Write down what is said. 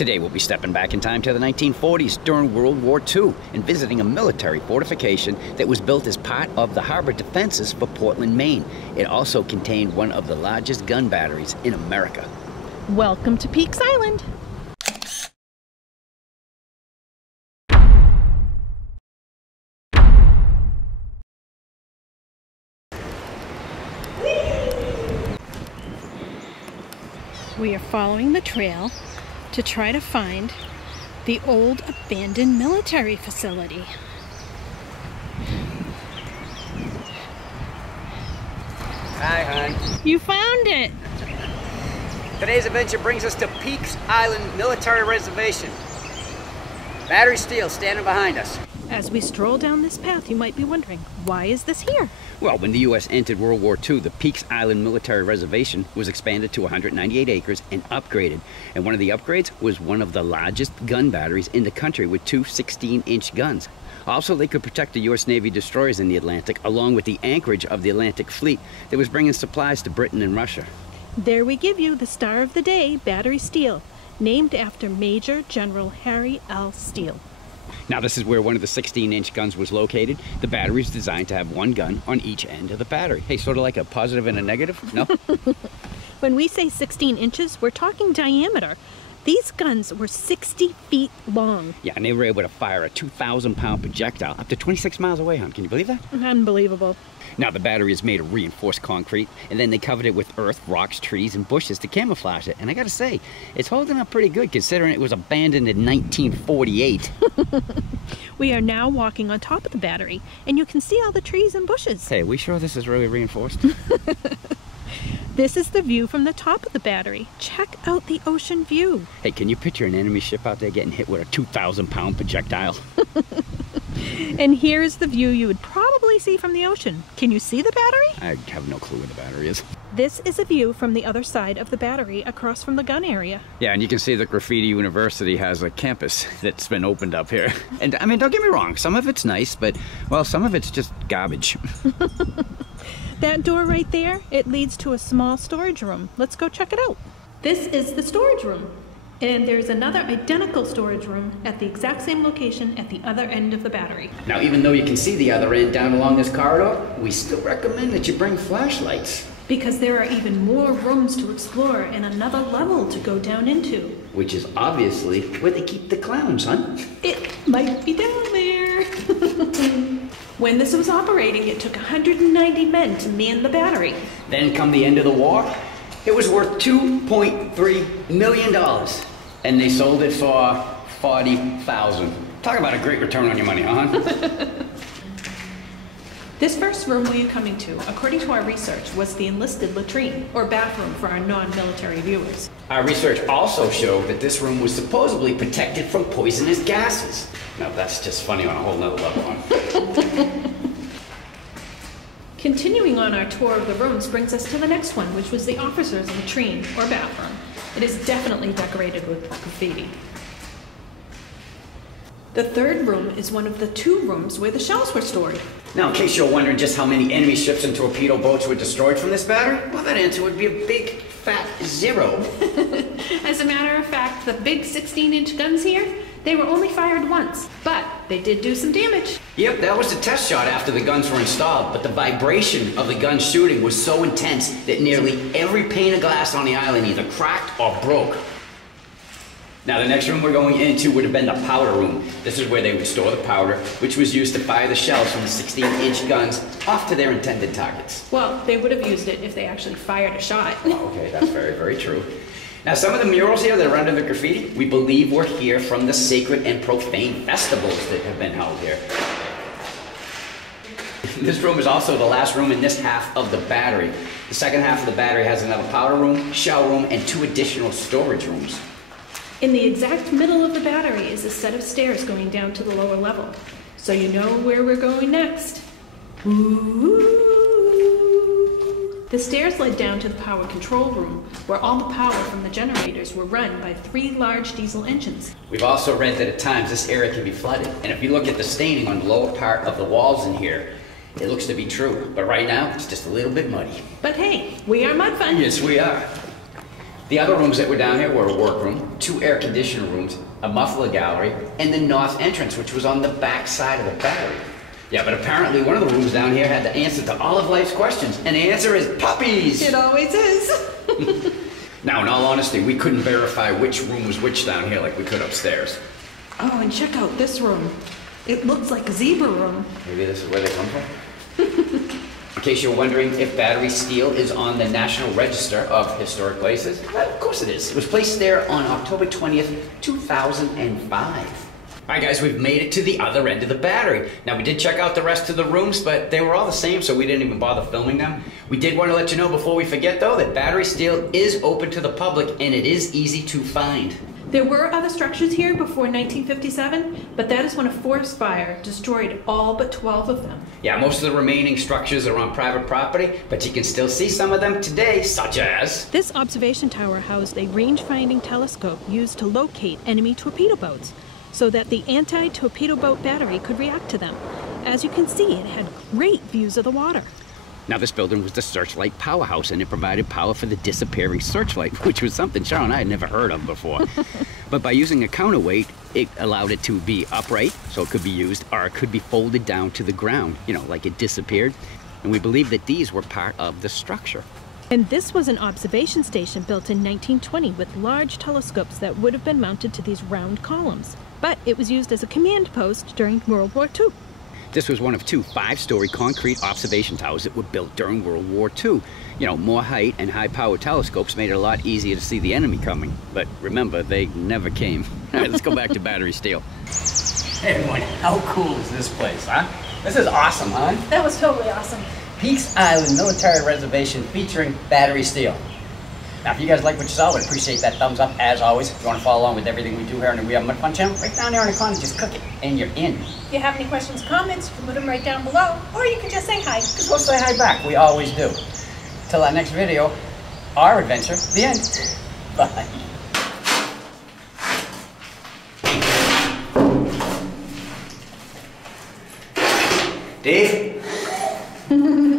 Today we'll be stepping back in time to the 1940s during World War II and visiting a military fortification that was built as part of the harbor defenses for Portland, Maine. It also contained one of the largest gun batteries in America. Welcome to Peaks Island. We are following the trail to try to find the old abandoned military facility. Hi, hon. You found it! Today's adventure brings us to Peaks Island Military Reservation. Battery Steele standing behind us. As we stroll down this path, you might be wondering, why is this here? Well, when the U.S. entered World War II, the Peaks Island Military Reservation was expanded to 198 acres and upgraded. And one of the upgrades was one of the largest gun batteries in the country with two 16-inch guns. Also, they could protect the U.S. Navy destroyers in the Atlantic, along with the anchorage of the Atlantic Fleet that was bringing supplies to Britain and Russia. There we give you the star of the day, Battery Steele, named after Major General Harry L. Steele. Now, this is where one of the 16-inch guns was located. The battery is designed to have one gun on each end of the battery. Hey, sort of like a positive and a negative, no? When we say 16 inches, we're talking diameter. These guns were 60 feet long. Yeah, and they were able to fire a 2,000-pound projectile up to 26 miles away, hon. Can you believe that? Unbelievable. Now, the battery is made of reinforced concrete, and then they covered it with earth, rocks, trees, and bushes to camouflage it. And I gotta say, it's holding up pretty good considering it was abandoned in 1948. We are now walking on top of the battery, and you can see all the trees and bushes. Hey, are we sure this is really reinforced? This is the view from the top of the battery. Check out the ocean view. Hey, can you picture an enemy ship out there getting hit with a 2,000-pound projectile? And here's the view you would probably see from the ocean. Can you see the battery? I have no clue where the battery is. This is a view from the other side of the battery across from the gun area. Yeah, and you can see that Graffiti University has a campus that's been opened up here. And I mean, don't get me wrong, some of it's nice, but, well, some of it's just garbage. That door right there, it leads to a small storage room. Let's go check it out. This is the storage room. And there's another identical storage room at the exact same location at the other end of the battery. Now, even though you can see the other end down along this corridor, we still recommend that you bring flashlights. Because there are even more rooms to explore and another level to go down into. Which is obviously where they keep the clowns, huh? It might be down there. When this was operating, it took 190 men to man the battery. Then come the end of the war, it was worth $2.3 million. And they sold it for $40,000. Talk about a great return on your money, huh? This first room we are coming to, according to our research, was the enlisted latrine, or bathroom for our non-military viewers. Our research also showed that this room was supposedly protected from poisonous gases. Now that's just funny on a whole nother level, huh? Continuing on our tour of the rooms brings us to the next one, which was the officers' latrine, or bathroom. It is definitely decorated with graffiti. The third room is one of the two rooms where the shells were stored. Now, in case you're wondering just how many enemy ships and torpedo boats were destroyed from this battery, well, that answer would be a big, fat 0. As a matter of fact, the big 16-inch guns here, they were only fired once, but they did do some damage. Yep, that was the test shot after the guns were installed, but the vibration of the gun shooting was so intense that nearly every pane of glass on the island either cracked or broke. Now, the next room we're going into would have been the powder room. This is where they would store the powder, which was used to fire the shells from the 16-inch guns off to their intended targets. Well, they would have used it if they actually fired a shot. Oh, okay, that's very, very true. Now, some of the murals here that are under the graffiti, we believe were here from the sacred and profane festivals that have been held here. This room is also the last room in this half of the battery. The second half of the battery has another powder room, shell room, and 2 additional storage rooms. In the exact middle of the battery is a set of stairs going down to the lower level. So you know where we're going next. Ooh. The stairs led down to the power control room, where all the power from the generators were run by 3 large diesel engines. We've also read that at times this area can be flooded. And if you look at the staining on the lower part of the walls in here, it looks to be true. But right now, it's just a little bit muddy. But hey, we are mud fun. Yes, we are. The other rooms that were down here were a workroom, 2 air conditioner rooms, a muffler gallery, and the north entrance, which was on the back side of the battery. Yeah, but apparently one of the rooms down here had the answer to all of life's questions, and the answer is puppies! It always is. Now, in all honesty, we couldn't verify which room was which down here like we could upstairs. Oh, and check out this room. It looks like a zebra room. Maybe this is where they come from? In case you're wondering if Battery Steele is on the National Register of Historic Places, well, of course it is. It was placed there on October 20th, 2005. All right, guys, we've made it to the other end of the battery. Now, we did check out the rest of the rooms, but they were all the same, so we didn't even bother filming them. We did want to let you know before we forget, though, that Battery Steele is open to the public, and it is easy to find. There were other structures here before 1957, but that is when a forest fire destroyed all but 12 of them. Yeah, most of the remaining structures are on private property, but you can still see some of them today, such as... This observation tower housed a range-finding telescope used to locate enemy torpedo boats, so that the anti-torpedo boat battery could react to them. As you can see, it had great views of the water. Now, this building was the Searchlight Powerhouse, and it provided power for the disappearing searchlight, which was something Cheryl and I had never heard of before. But by using a counterweight, it allowed it to be upright, so it could be used, or it could be folded down to the ground, you know, like it disappeared. And we believe that these were part of the structure. And this was an observation station built in 1920 with large telescopes that would have been mounted to these round columns. But it was used as a command post during World War II. This was one of 2 5-story concrete observation towers that were built during World War II. You know, more height and high-powered telescopes made it a lot easier to see the enemy coming. But remember, they never came. All right, let's go back to Battery Steele. Hey everyone, how cool is this place, huh? This is awesome, huh? That was totally awesome. Peaks Island Military Reservation featuring Battery Steele. Now, if you guys like what you saw, we'd appreciate that thumbs up, as always. If you want to follow along with everything we do here on the We Have Mud Fun channel, right down there in the corner, just click it, and you're in. If you have any questions or comments, you can put them right down below, or you can just say hi. Just go say hi back. We always do. Till our next video, our adventure, the end. Bye. Dave?